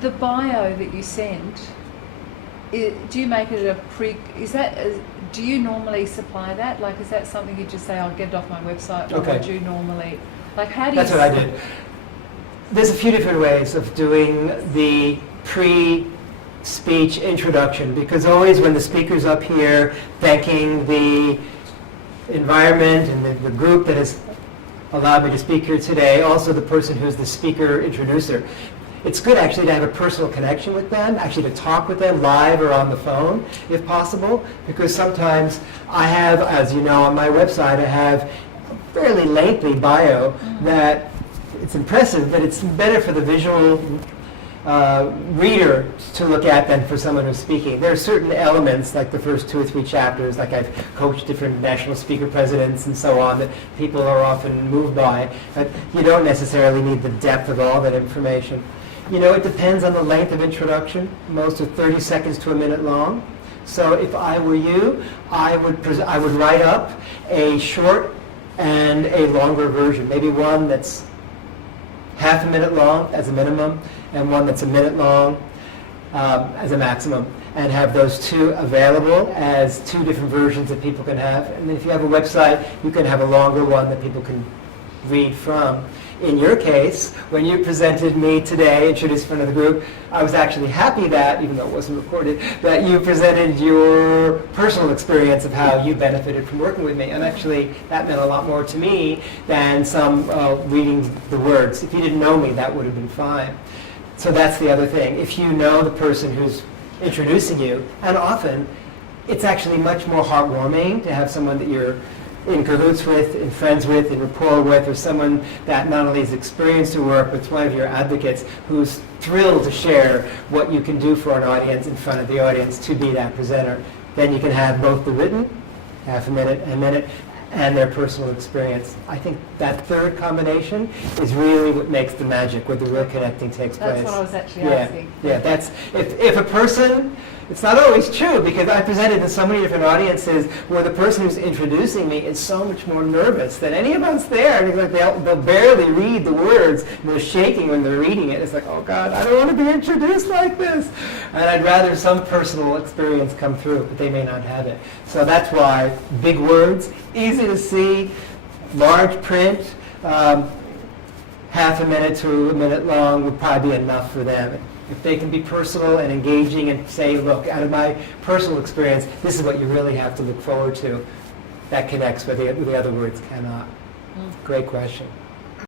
The bio that you send, do you make it a do you normally supply that? Like, is that something you just say, I'll get it off my website, or Okay. would you normally, like, how do That's you... what I did. There's a few different ways of doing the pre-speech introduction, because always when the speaker's up here thanking the environment and the group that has allowed me to speak here today, also the person who's the speaker introducer, it's good actually to have a personal connection with them, actually to talk with them live or on the phone if possible, because sometimes I have, as you know, on my website I have a fairly lengthy bio that it's impressive, but it's better for the visual reader to look at than for someone who's speaking. There are certain elements, like the first 2 or 3 chapters, like I've coached different national speaker presidents and so on, that people are often moved by, but you don't necessarily need the depth of all that information. You know, it depends on the length of introduction. Most are 30 seconds to a minute long. So if I were you, I would write up a short and a longer version, maybe one that's half a minute long as a minimum, and one that's a minute long as a maximum, and have those two available as 2 different versions that people can have. And if you have a website, you can have a longer one that people can read from. In your case, when you presented me today, introduced in front of the group, I was actually happy that, even though it wasn't recorded, that you presented your personal experience of how you benefited from working with me. And actually, that meant a lot more to me than some reading the words. If you didn't know me, that would have been fine. So that's the other thing. If you know the person who's introducing you, and often it's actually much more heartwarming to have someone that you're in cahoots with, in friends with, in rapport with, or someone that not only is experienced to work, but it's one of your advocates who's thrilled to share what you can do for an audience in front of the audience to be that presenter. Then you can have both the written, half a minute, and their personal experience. I think that third combination is really what makes the magic, where the real connecting takes place. That's what I was actually asking. Yeah, that's, if a person, it's not always true, because I presented to so many different audiences where the person who's introducing me is so much more nervous than any of us there. And it's like they'll barely read the words, and they're shaking when they're reading it. It's like, oh God, I don't want to be introduced like this. And I'd rather some personal experience come through, but they may not have it. So that's why big words, easy to see, large print, half a minute to a minute long would probably be enough for them. If they can be personal and engaging and say, look, out of my personal experience, this is what you really have to look forward to, that connects where the other words cannot. Great question.